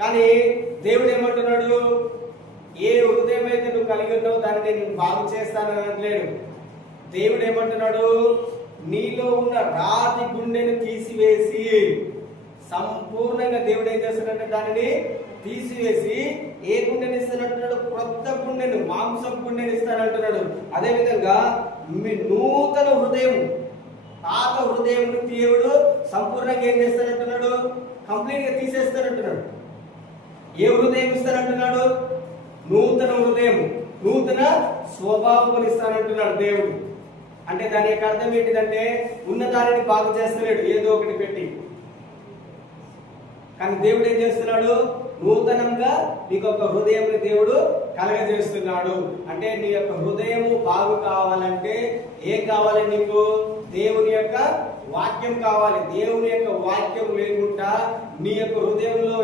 కానీ దేవుడు ఏమంటున్నాడు? ఏ హృదయం అయితే నువ్వు కలిగి ఉన్నావు దాన్ని నేను బాగు చేస్తానని అనట్లేడు. దేవుడు ఏమంటున్నాడు? నీలో ఉన్న రాతి గుండెను తీసివేసి, సంపూర్ణంగా దేవుడు ఏం చేస్తాడంటే దానిని తీసివేసి ఏ గుండెని ఇస్తానంటున్నాడు? క్రొత్త గుండెను, మాంసపు గుండెని ఇస్తానంటున్నాడు. అదేవిధంగా మీ నూతన హృదయం, పాత హృదయం దేవుడు సంపూర్ణంగా ఏం చేస్తానంటున్నాడు? కంప్లీట్ గా తీసేస్తానంటున్నాడు. ఏ హృదయం ఇస్తానంటున్నాడు? నూతన హృదయం, నూతన స్వభావం ఇస్తానంటున్నాడు దేవుడు. అంటే దాని యొక్క అర్థం ఏంటిదంటే ఉన్న దానిని బాగు చేస్తలేడు ఏదో ఒకటి పెట్టి. కానీ దేవుడు ఏం చేస్తున్నాడు? నూతనంగా నీకు ఒక హృదయం దేవుడు కలగజేస్తున్నాడు. అంటే నీ యొక్క హృదయము బాగు కావాలంటే ఏం కావాలి? నీకు దేవుని యొక్క వాక్యం కావాలి. దేవుని యొక్క వాక్యం లేకుండా నీ యొక్క హృదయంలో